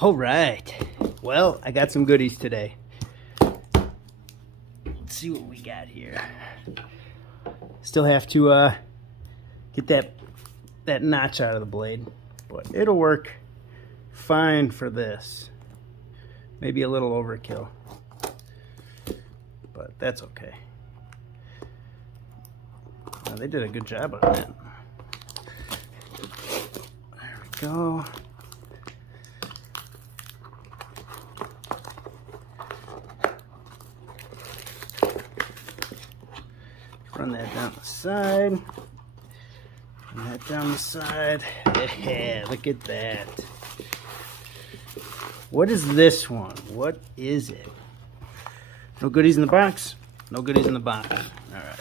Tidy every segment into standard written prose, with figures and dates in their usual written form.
All right. Well, I got some goodies today. Let's see what we got here. Still have to get that notch out of the blade, but it'll work fine for this. Maybe a little overkill, but that's okay. They did a good job on that. There we go. Run that down the side. Run that down the side. Yeah, look at that. What is this one? What is it? No goodies in the box? No goodies in the box. All right.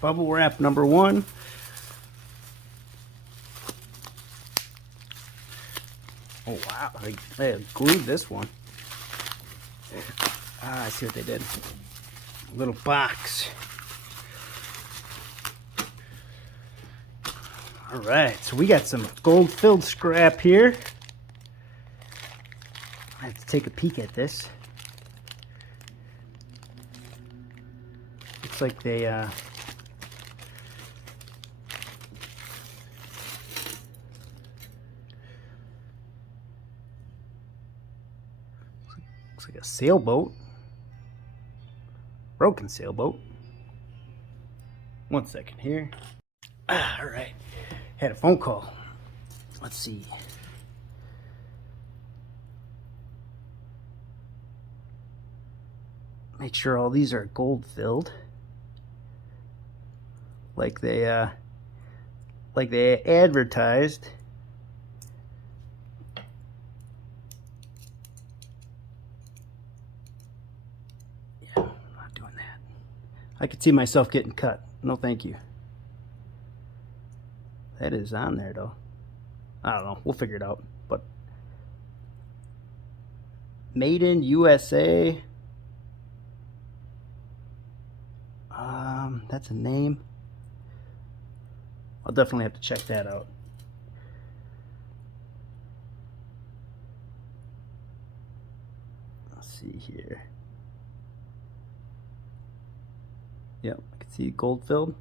Bubble wrap number 1. Oh wow, they glued this one. Ah, I see what they did. A little box. All right, so we got some gold-filled scrap here. I have to take a peek at this. Looks like they looks like a sailboat. Broken sailboat. One second here. All right. Had a phone call. Let's see. Make sure all these are gold filled. Like they advertised. I could see myself getting cut. No, thank you. That is on there, though. I don't know. We'll figure it out. But made in USA. That's a name. I'll definitely have to check that out. Let's see here. Yep, I can see gold filled.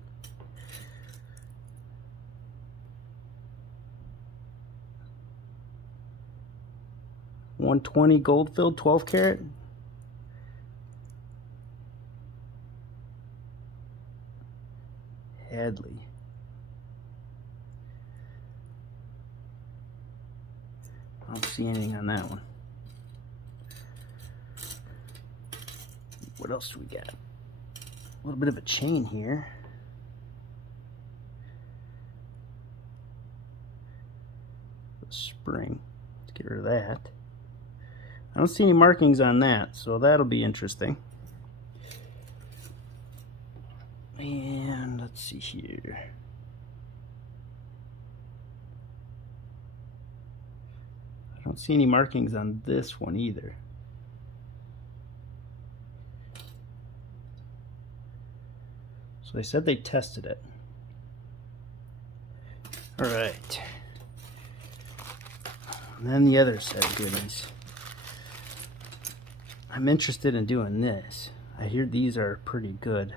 $120 gold filled, 12 karat. Hadley. I don't see anything on that one. What else do we got? A little bit of a chain here. The spring. Let's get rid of that. I don't see any markings on that, so that'll be interesting. And let's see here. I don't see any markings on this one either. So they said they tested it. All right. And then the other set of goodies. I'm interested in doing this. I hear these are pretty good.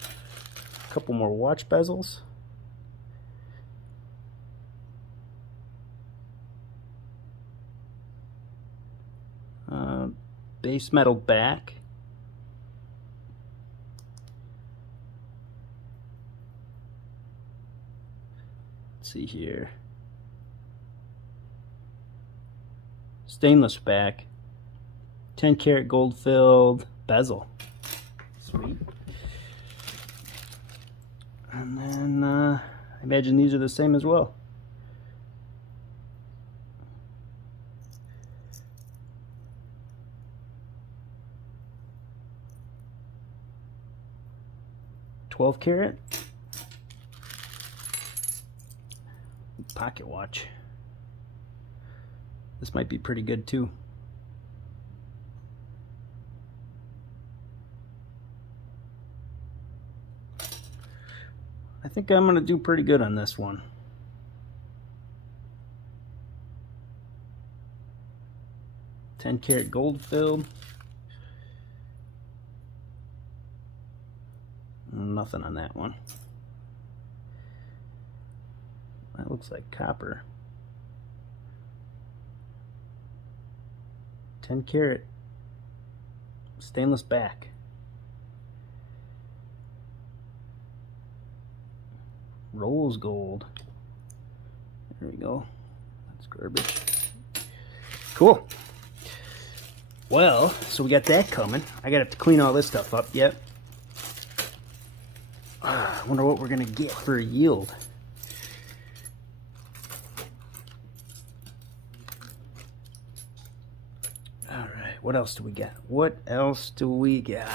A couple more watch bezels. Base metal back. Let's see here. Stainless back. 10 karat gold filled bezel. Sweet. And then I imagine these are the same as well. $12 karat pocket watch. This might be pretty good too. I think I'm gonna do pretty good on this one. $10-karat gold filled. Nothing on that one. That looks like copper. 10-karat stainless back. Rose gold. There we go. That's garbage. Cool. Well, so we got that coming. I gotta have to clean all this stuff up yet. I wonder what we're gonna get for a yield. Alright, what else do we got? What else do we got?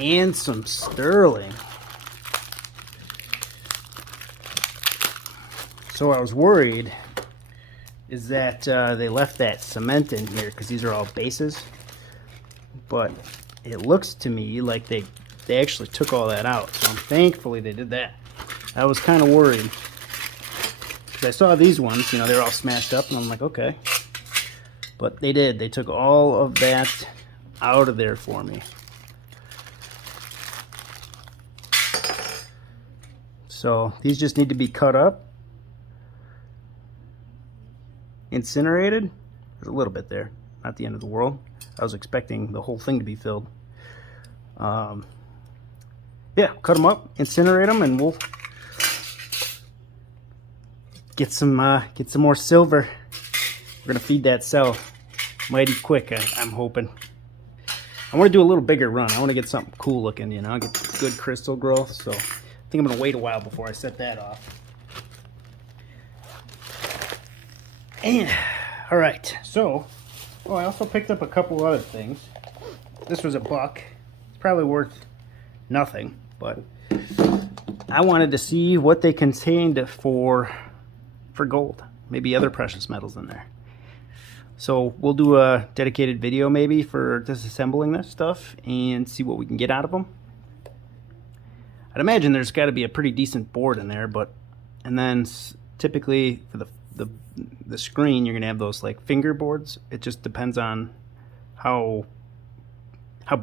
And some sterling. So I was worried is that they left that cement in here because these are all bases, but it looks to me like they actually took all that out. So thankfully they did that. I was kind of worried because I saw these ones, you know, they're all smashed up, and I'm like, okay, but they did. They took all of that out of there for me. So these just need to be cut up, incinerated. There's a little bit there, not the end of the world. I was expecting the whole thing to be filled. Yeah, cut them up, incinerate them, and we'll get some more silver. We're gonna feed that cell mighty quick. I'm hoping. I want to do a little bigger run. I want to get something cool looking, you know, get good crystal growth. So I think I'm going to wait a while before I set that off. And, all right, so, oh, I also picked up a couple other things. This was $1. It's probably worth nothing, but I wanted to see what they contained for gold. Maybe other precious metals in there. So we'll do a dedicated video maybe for disassembling this stuff and see what we can get out of them. I'd imagine there's got to be a pretty decent board in there, but and then typically for the screen you're gonna have those like finger boards. It just depends on how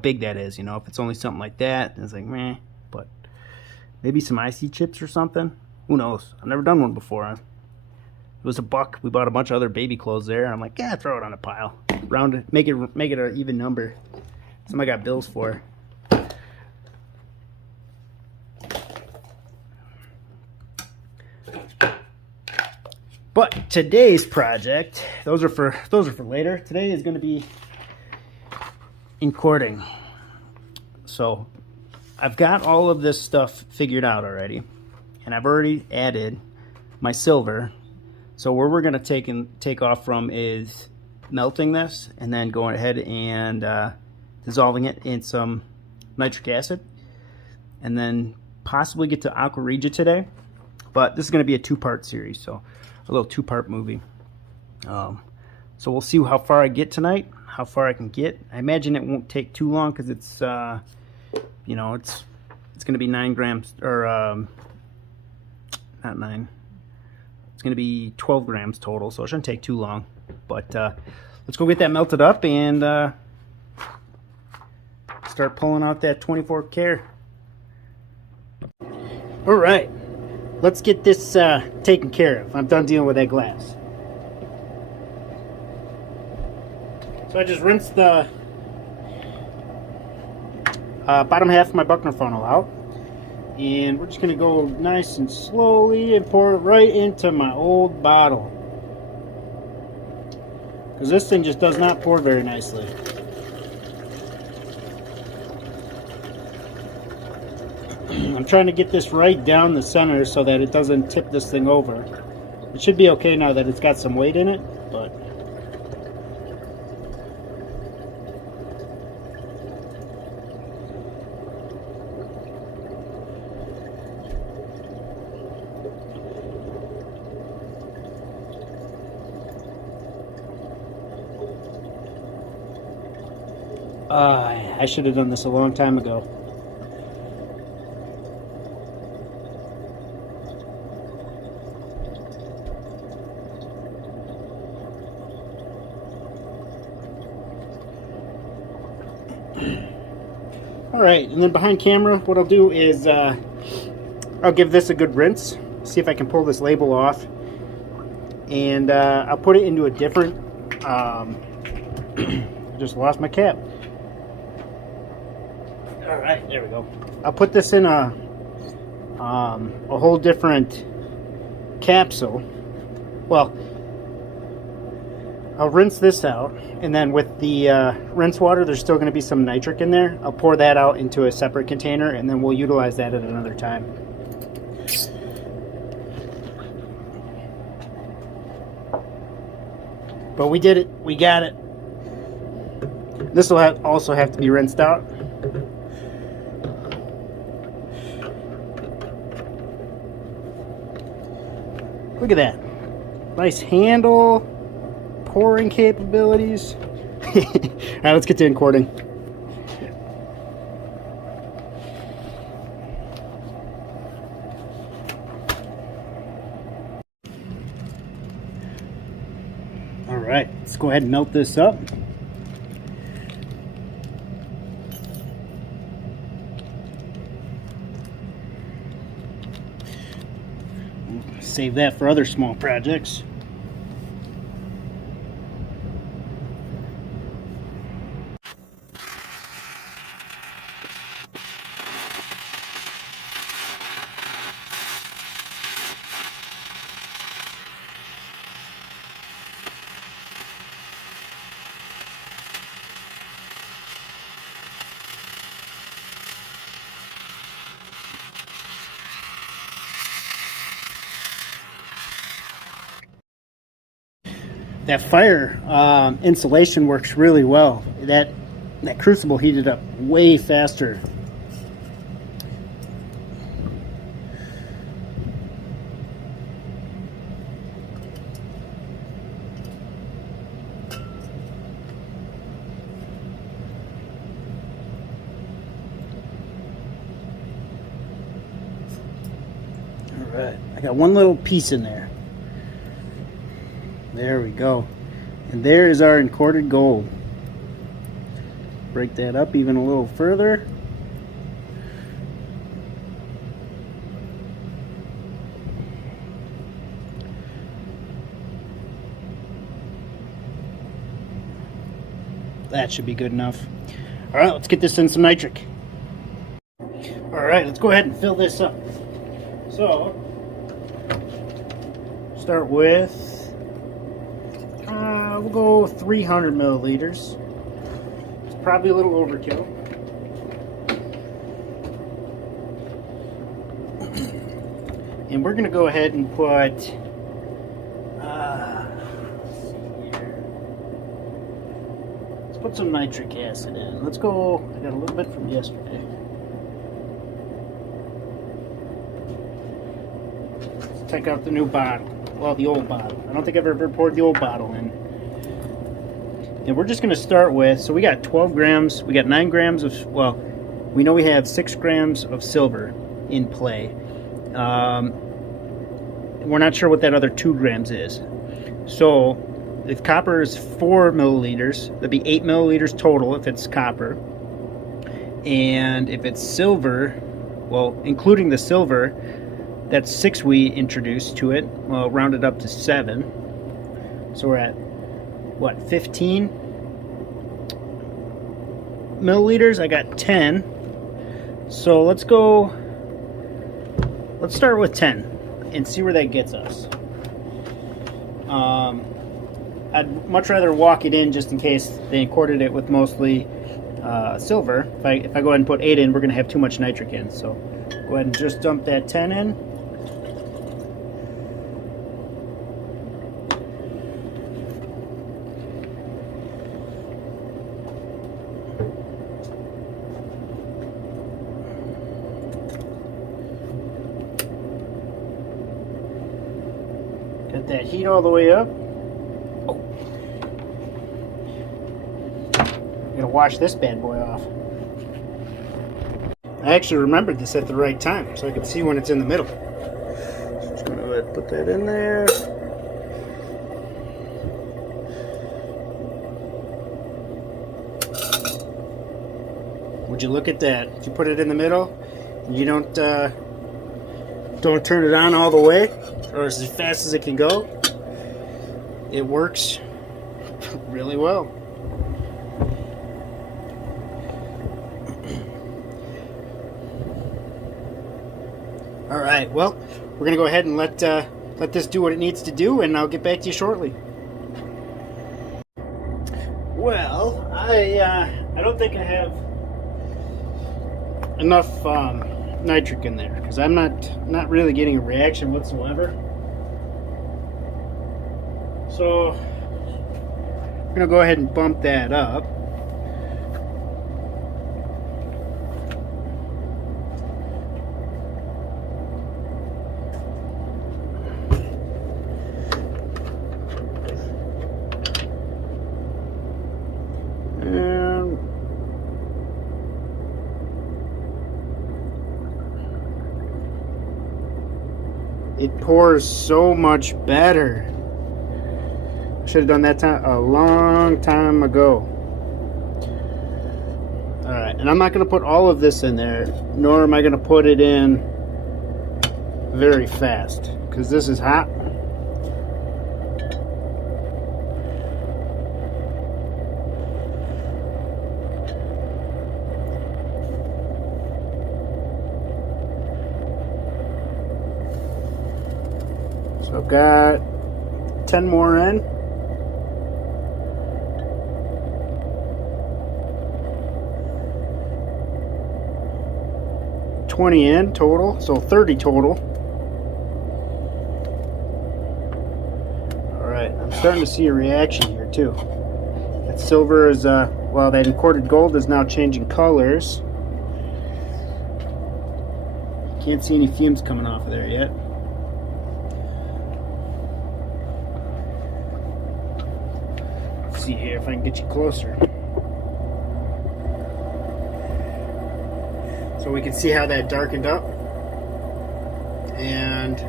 big that is, you know. If it's only something like that, it's like meh. But maybe some IC chips or something. Who knows? I've never done one before. It was $1. We bought a bunch of other baby clothes there. I'm like, yeah, throw it on a pile, round it, make it an even number. Somebody got bills for. But today's project, those are for later. Today is going to be in cording. So I've got all of this stuff figured out already, and I've already added my silver. So where we're going to take off from is melting this and then going ahead and dissolving it in some nitric acid, and then possibly get to Aqua regia today. But this is going to be a 2-part series, so a little 2-part movie. So we'll see how far I get tonight, how far I can get. I imagine it won't take too long because it's you know, it's going to be 9 grams, or not 9. It's going to be 12 grams total, so it shouldn't take too long. But let's go get that melted up and start pulling out that 24 karat. All right. Let's get this taken care of. I'm done dealing with that glass. So I just rinsed the bottom half of my Buckner funnel out. And we're just going to go nice and slowly and pour it right into my old bottle. Because this thing just does not pour very nicely. I'm trying to get this right down the center so that it doesn't tip this thing over. It should be okay now that it's got some weight in it, but... I should have done this a long time ago. Alright, and then behind camera, what I'll do is I'll give this a good rinse, see if I can pull this label off, and I'll put it into a different, I just lost my cap. Alright, there we go. I'll put this in a whole different capsule. Well, I'll rinse this out, and then with the rinse water, there's still going to be some nitric in there. I'll pour that out into a separate container, and then we'll utilize that at another time. But we did it. We got it. This will also have to be rinsed out. Look at that. Nice handle. Pouring capabilities. Alright, let's get to recording. Alright, let's go ahead and melt this up. Save that for other small projects. That fire insulation works really well. That crucible heated up way faster. All right, I got one little piece in there. There we go. And there is our encorded gold. Break that up even a little further. That should be good enough. All right, let's get this in some nitric. All right, let's go ahead and fill this up. So, start with we'll go 300 milliliters. It's probably a little overkill. And we're going to go ahead and put let's put some nitric acid in. Let's go, I got a little bit from yesterday. Let's take out the new bottle. Well, the old bottle. I don't think I've ever poured the old bottle in. And we're just going to start with, so we got 12 grams, we got 9 grams of, well, we know we have 6 grams of silver in play. We're not sure what that other 2 grams is. So, if copper is 4 milliliters, that'd be 8 milliliters total if it's copper. And if it's silver, well, including the silver, that's 6 we introduced to it. Well, rounded up to 7. So we're at, what, 15 milliliters? I got 10. So let's go let's start with 10 and see where that gets us. I'd much rather walk it in just in case they imported it with mostly silver. If I go ahead and put 8 in, we're going to have too much nitric in. So go ahead and just dump that 10 in. Got that heat all the way up. I'm gonna wash this bad boy off. I actually remembered this at the right time, so I can see when it's in the middle. So just gonna go ahead and put that in there. Would you look at that? If you put it in the middle, and you don't turn it on all the way, or as fast as it can go, it works really well. All right, well, we're gonna go ahead and let this do what it needs to do, and I'll get back to you shortly. Well, I don't think I have enough nitric in there because I'm not really getting a reaction whatsoever. So I'm gonna go ahead and bump that up. It pours so much better. I should have done that a long time ago. Alright, and I'm not going to put all of this in there, nor am I going to put it in very fast, because this is hot. So I've got 10 more in. $20 in total, so 30 total. Alright, I'm starting to see a reaction here too. That silver is, well, that imported gold is now changing colors. Can't see any fumes coming off of there yet. See here if I can get you closer, so we can see how that darkened up, and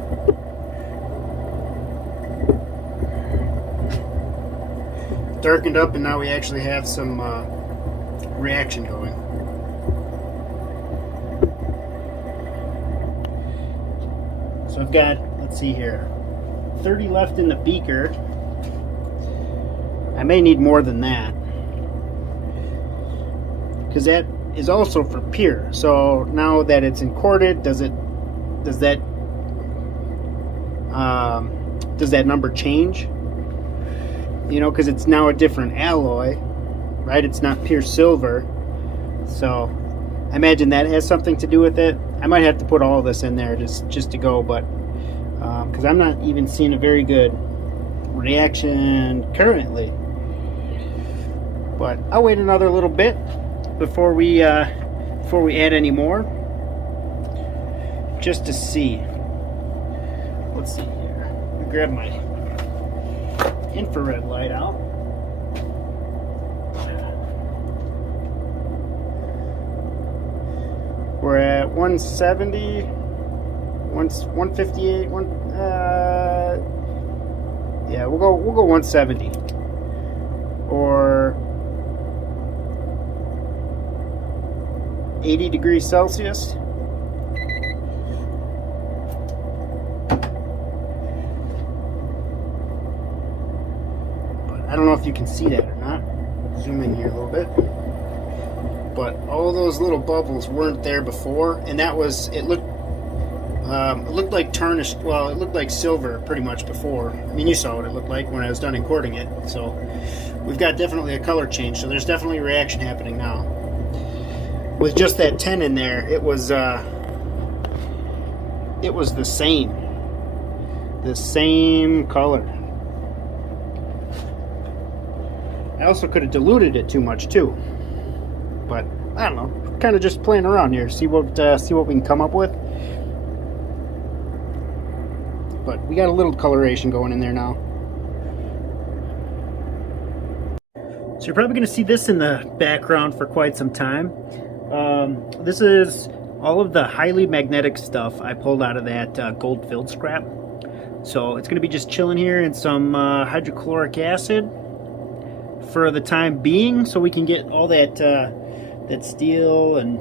now we actually have some reaction going. So I've got, let's see here, 30 left in the beaker. I may need more than that, because that is also for pure. So now that it's encorded, does that number change? You know, because it's now a different alloy, right? It's not pure silver. So I imagine that has something to do with it. I might have to put all of this in there just to go, but because I'm not even seeing a very good reaction currently. But I'll wait another little bit before we add any more, just to see. Let's see here. Let me grab my infrared light out. We're at 170, 158, yeah, we'll go 170, or 80 degrees Celsius. But I don't know if you can see that or not. Zoom in here a little bit. But all those little bubbles weren't there before, and that was, it looked It looked like tarnished, well, it looked like silver pretty much before. I mean, you saw what it looked like when I was done encording it. So we've got definitely a color change, so there's definitely a reaction happening now. With just that 10 in there, it was the same color. I also could have diluted it too much too, but I don't know. Kind of just playing around here, see what we can come up with. But we got a little coloration going in there now. So you're probably going to see this in the background for quite some time. This is all of the highly magnetic stuff I pulled out of that gold-filled scrap. So it's going to be just chilling here in some hydrochloric acid for the time being, so we can get all that that steel and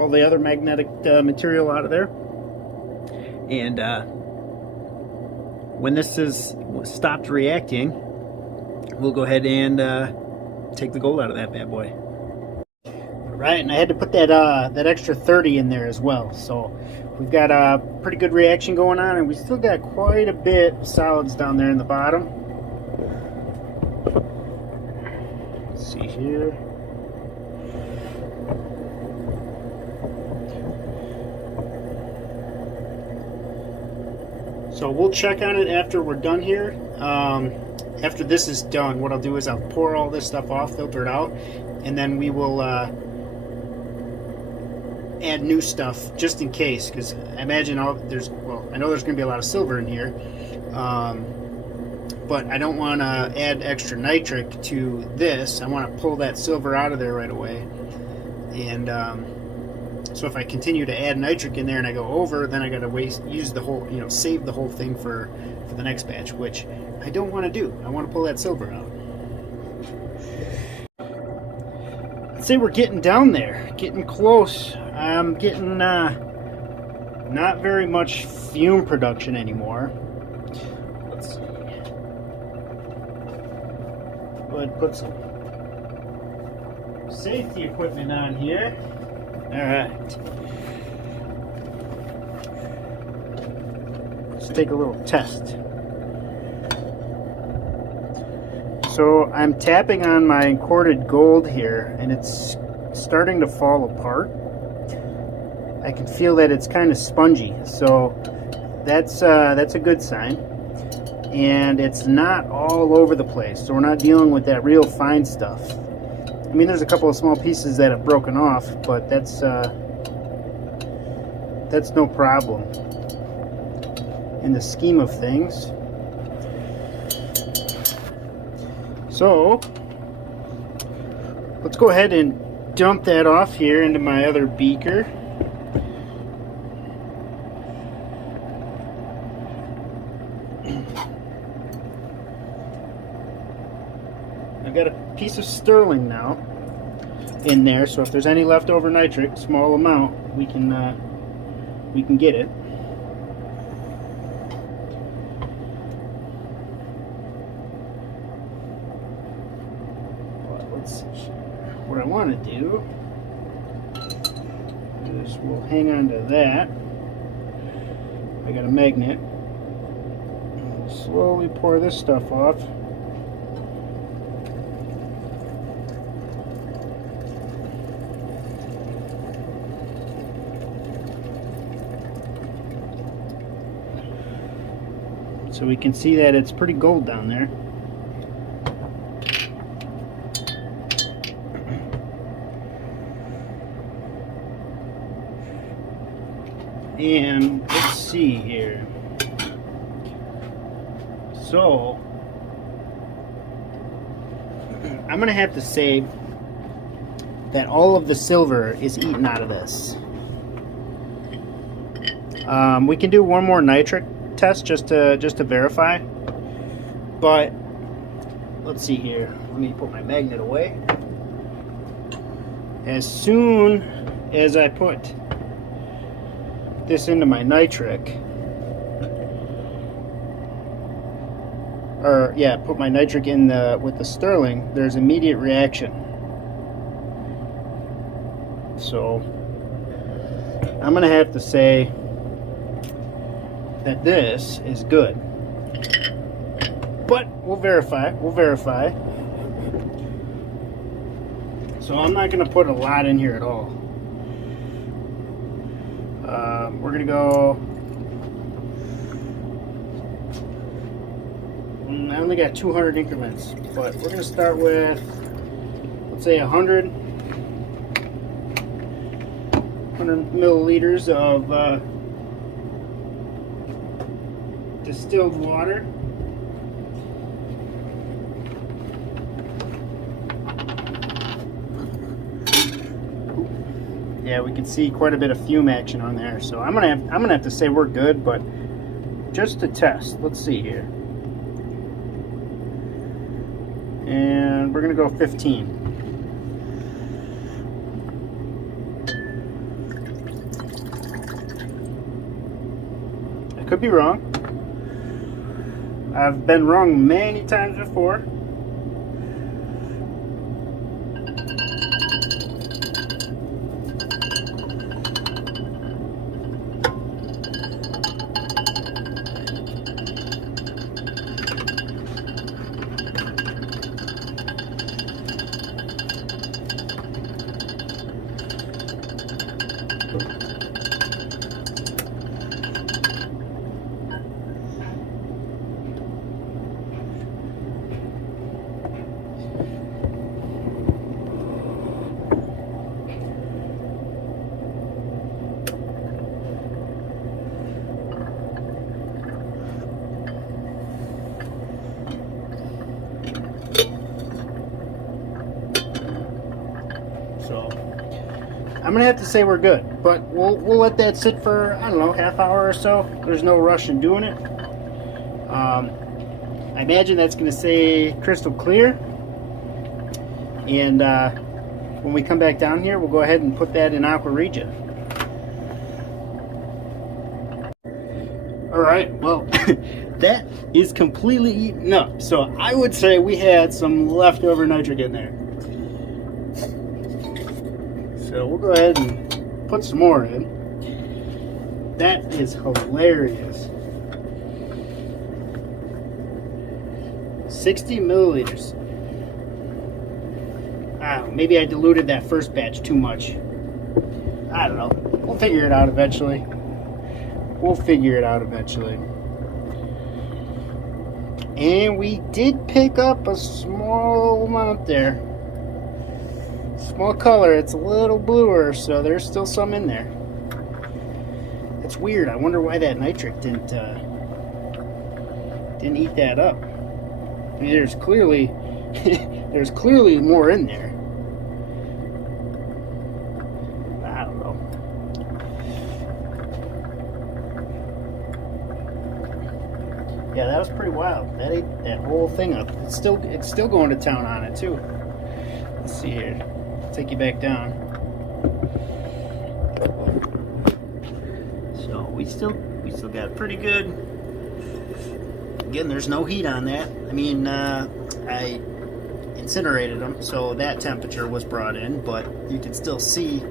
all the other magnetic material out of there. And when this is stopped reacting, we'll go ahead and take the gold out of that bad boy. Right, and I had to put that that extra 30 in there as well. So we've got a pretty good reaction going on, and we still got quite a bit of solids down there in the bottom. Let's see here. So we'll check on it after we're done here. After this is done, what I'll do is I'll pour all this stuff off, filter it out, and then we will add new stuff just in case, because I imagine I know there's going to be a lot of silver in here, but I don't want to add extra nitric to this. I want to pull that silver out of there right away, and so if I continue to add nitric in there and I go over, then I got to use the whole, save the whole thing for the next batch, which I don't want to do. I want to pull that silver out. I'd say we're getting down there, getting close. I'm getting not very much fume production anymore. Let's see. Go ahead and put some safety equipment on here. Alright. Let's take a little test. So I'm tapping on my encorded gold here, and it's starting to fall apart. I can feel that it's kind of spongy, so that's a good sign. And it's not all over the place, so we're not dealing with that real fine stuff. I mean, there's a couple of small pieces that have broken off, but that's no problem in the scheme of things. So let's go ahead and dump that off here into my other beaker. I've got a piece of sterling now in there, so if there's any leftover nitric, small amount, we can get it. But let's see here. What I want to do is we'll hang on to that. I got a magnet. I'll slowly pour this stuff off. So we can see that it's pretty gold down there. And let's see here. So I'm gonna have to say that all of the silver is eaten out of this. We can do one more nitric test just to verify, but let's see here. Let me put my magnet away. As soon as I put this into my nitric, or yeah, put my nitric in with the sterling, there's immediate reaction. So I'm gonna have to say that this is good. But we'll verify. So I'm not going to put a lot in here at all. We're going to go... I only got 200 increments, but we're going to start with, let's say 100 milliliters of distilled water. Yeah, we can see quite a bit of fume action on there, so I'm gonna have to say we're good, but just to test, let's see here. And we're gonna go 15. I could be wrong. I've been wrong many times before. I'm gonna have to say we're good, but we'll let that sit for, I don't know, half hour or so. There's no rush in doing it. I imagine that's gonna say crystal clear, and when we come back down here, we'll go ahead and put that in Aqua regia. Alright, well, that is completely eaten up, so I would say we had some leftover nitric in there. So we'll go ahead and put some more in. That is hilarious. 60 milliliters. I don't know, maybe I diluted that first batch too much. I don't know. We'll figure it out eventually. And we did pick up a small amount there. Small color, it's a little bluer, so there's still some in there. It's weird. I wonder why that nitric didn't eat that up. I mean, there's clearly more in there. I don't know. Yeah, that was pretty wild. That ate that whole thing up. It's still going to town on it too. Let's see here. Take you back down. So we still got pretty good. Again, there's no heat on that. I mean, I incinerated them, so that temperature was brought in, but you can still see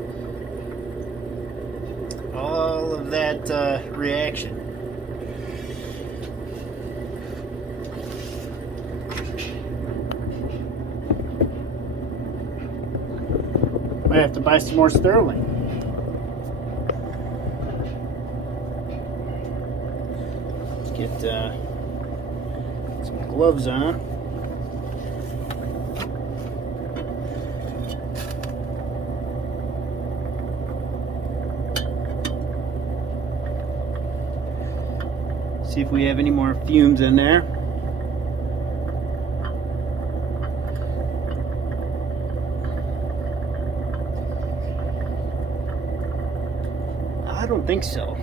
all of that reaction. Might have to buy some more sterling. Let's get some gloves on. See if we have any more fumes in there. I don't think so.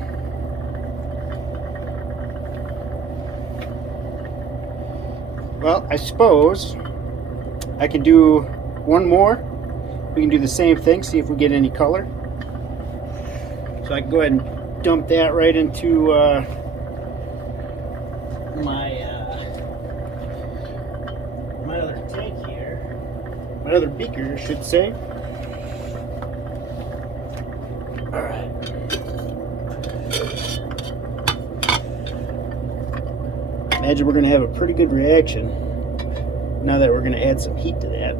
Well, I suppose I can do one more. We can do the same thing, see if we get any color. So I can go ahead and dump that right into my other tank here. My other beaker, I should say. imagine we're going to have a pretty good reaction now that we're going to add some heat to that.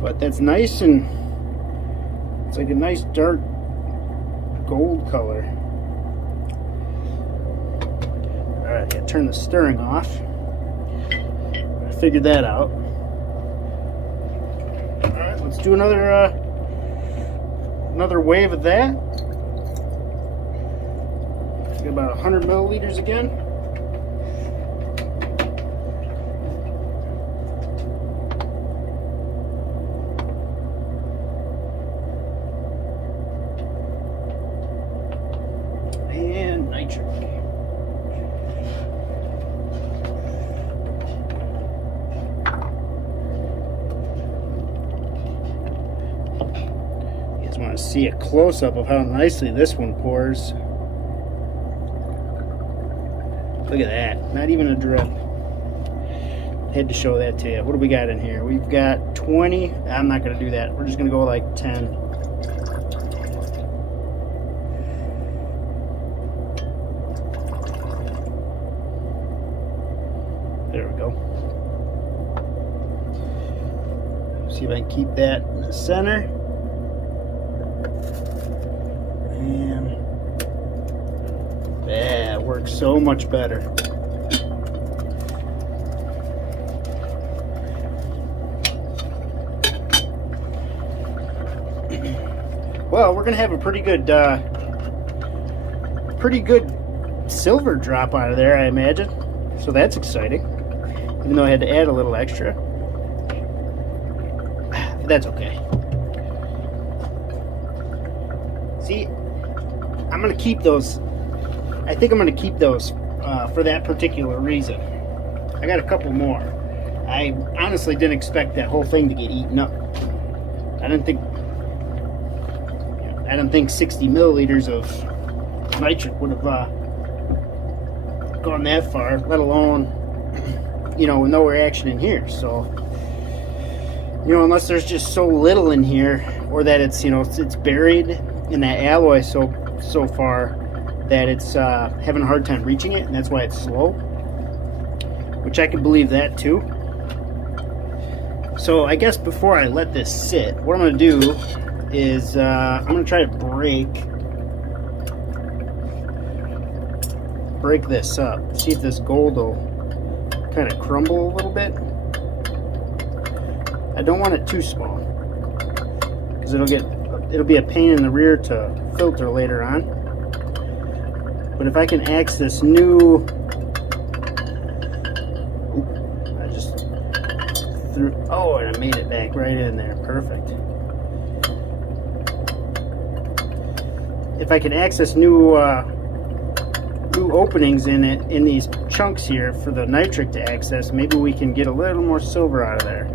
But that's nice, and it's like a nice dark gold color. Alright, gotta turn the stirring off. I figured that out. Alright, let's do another wave of that. Get about 100 milliliters again. And nitric. You guys want to see a close-up of how nicely this one pours. Look at that. Not even a drip. Had to show that to you. What do we got in here? We've got 20. I'm not going to do that. We're just going to go like 10. There we go. See if I can keep that in the center. And that works so much better. Well, we're gonna have a pretty good silver drop out of there, I imagine. So that's exciting. Even though I had to add a little extra. That's okay. See, I'm going to keep those. I think I'm going to keep those for that particular reason. I got a couple more. I honestly didn't expect that whole thing to get eaten up. I didn't think 60 milliliters of nitric would have gone that far, let alone, you know, with no reaction in here. So, you know, unless there's just so little in here, or that it's, you know, it's buried in that alloy so far that it's having a hard time reaching it, and that's why it's slow, which I can believe that too. So I guess before I let this sit, what I'm going to do is I'm going to try to break this up, see if this gold will kind of crumble a little bit. I don't want it too small because it'll be a pain in the rear to filter later on. But if I can axe this new, I just threw, oh, and I made it back right in there, perfect. If I can access new openings in these chunks here for the nitric to access, maybe we can get a little more silver out of there.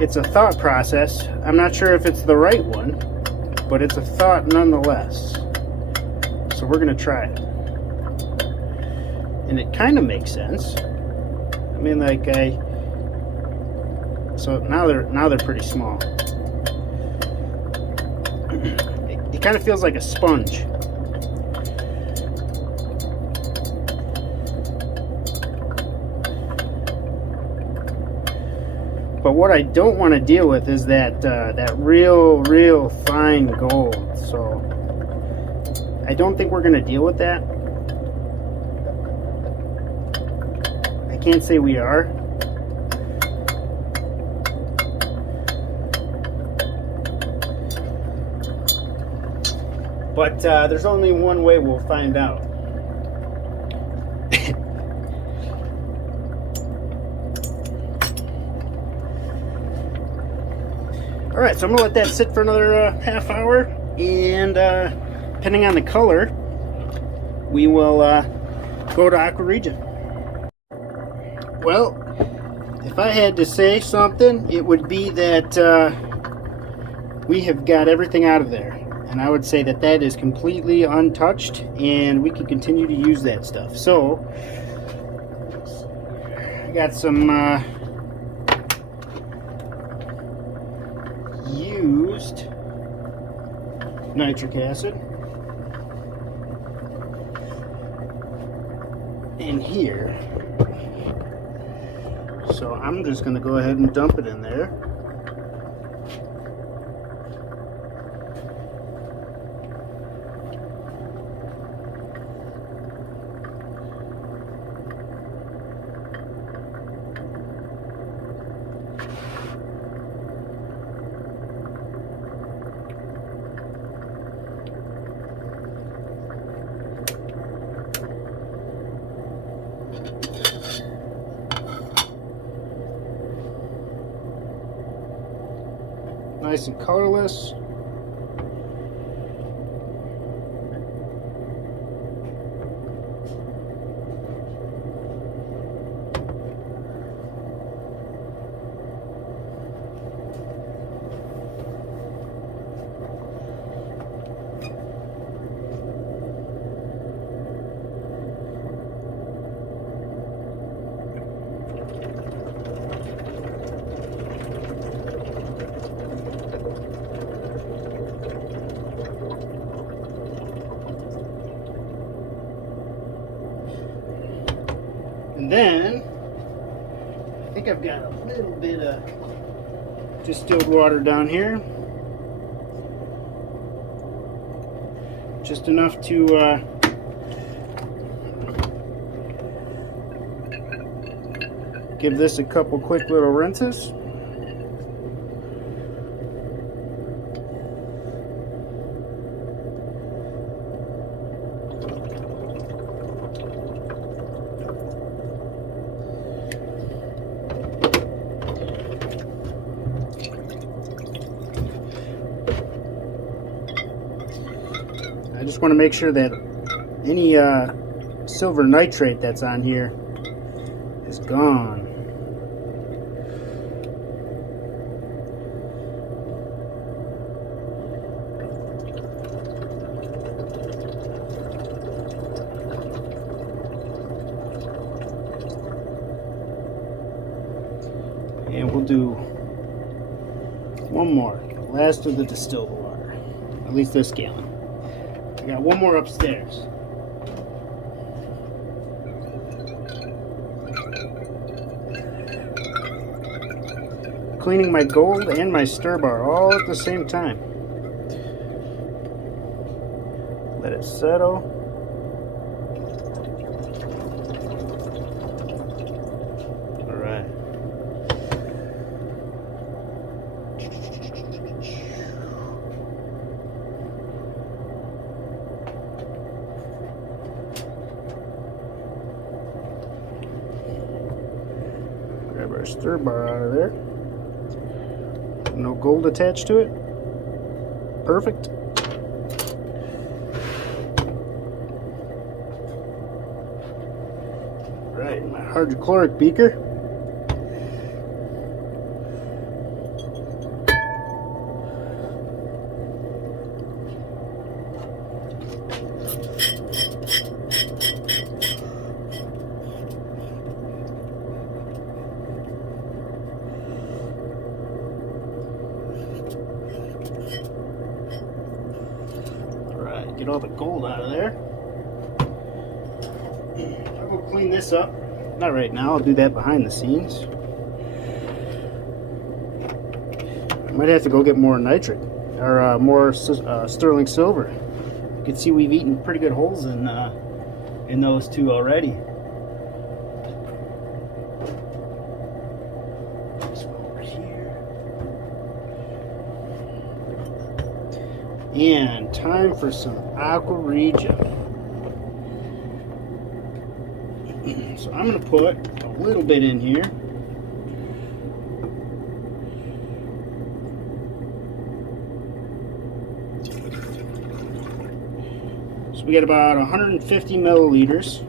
It's a thought process. I'm not sure if it's the right one, but it's a thought nonetheless. So we're gonna try it. And it kind of makes sense. I mean, like so now they're pretty small. It kind of feels like a sponge. But what I don't want to deal with is that real fine gold. So I don't think we're going to deal with that. I can't say we are. But there's only one way we'll find out. Alright, so I'm going to let that sit for another half hour, and depending on the color, we will go to Aqua Regia. Well, if I had to say something, it would be that we have got everything out of there. And I would say that that is completely untouched, and we can continue to use that stuff. So got some used nitric acid in here. So I'm just going to go ahead and dump it in there. Nice and colorless. And then, I think I've got a little bit of distilled water down here. Just enough to give this a couple quick little rinses. I just want to make sure that any silver nitrate that's on here is gone. And we'll do one more, last of the distilled water, at least this gallon. I got one more upstairs. Cleaning my gold and my stir bar all at the same time. Let it settle. All right. Grab our stir bar out of there. No gold attached to it. Perfect. Right, my hydrochloric beaker. Get all the gold out of there. I will clean this up. Not right now, I'll do that behind the scenes. I might have to go get more nitric, or more sterling silver. You can see we've eaten pretty good holes in those two already. This one over here. And time for some Aqua regia. So I'm going to put a little bit in here. So we got about 150 milliliters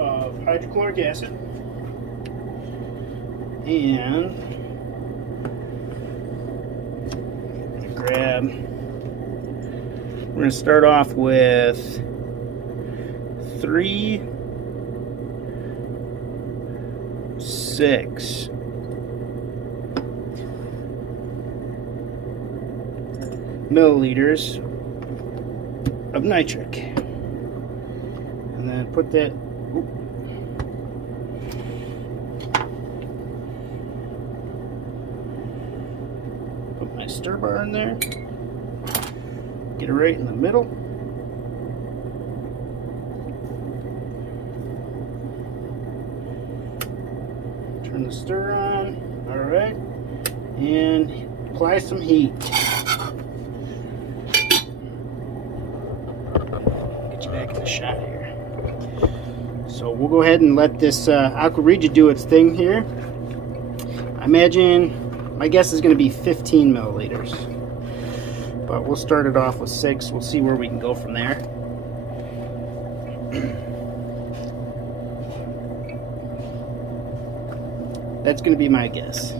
of hydrochloric acid. And grab, we're going to start off with 3 6 milliliters of nitric, and then put that put my stir bar in there, get it right in the middle. Turn the stir on. All right, and apply some heat. Back in the shot here. So we'll go ahead and let this Aqua Regia do its thing here. I imagine, my guess is going to be 15 milliliters, but we'll start it off with 6. We'll see where we can go from there. That's going to be my guess.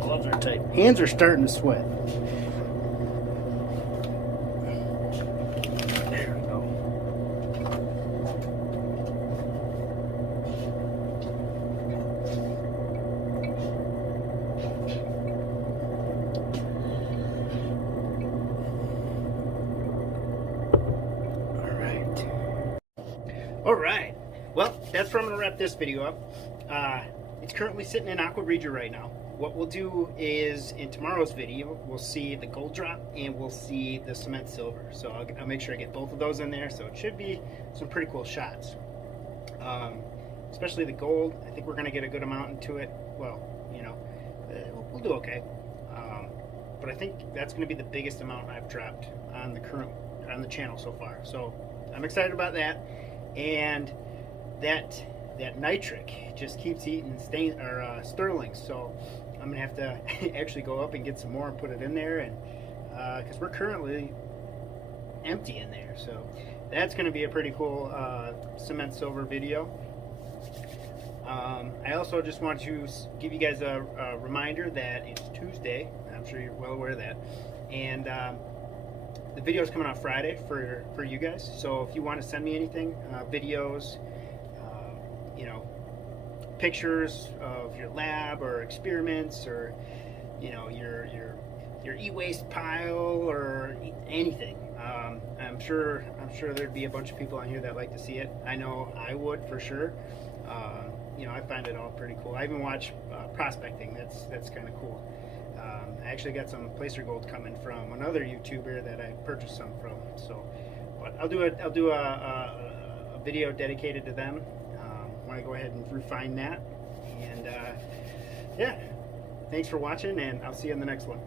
Gloves are tight. Hands are starting to sweat. There we go. All right. Well, that's where I'm going to wrap this video up. It's currently sitting in Aqua Regia right now. What we'll do is, in tomorrow's video, we'll see the gold drop and we'll see the cement silver. So I'll make sure I get both of those in there. So it should be some pretty cool shots. Especially the gold. I think we're going to get a good amount into it. Well, you know, we'll do okay. But I think that's going to be the biggest amount I've dropped on the channel so far. So I'm excited about that. And that nitric just keeps eating sterling, so I'm gonna have to actually go up and get some more and put it in there, and because we're currently empty in there, so that's gonna be a pretty cool cement silver video. I also just want to give you guys a reminder that it's Tuesday. I'm sure you're well aware of that, and the video is coming out Friday for you guys. So if you want to send me anything, videos, you know, pictures of your lab or experiments, or you know, your e-waste pile or anything, I'm sure there'd be a bunch of people on here that like to see it. I know I would for sure. You know, I find it all pretty cool. I even watch prospecting. That's kind of cool. I actually got some placer gold coming from another YouTuber that I purchased some from. So, but I'll do a video dedicated to them. Want to go ahead and refine that, and yeah, thanks for watching, and I'll see you in the next one.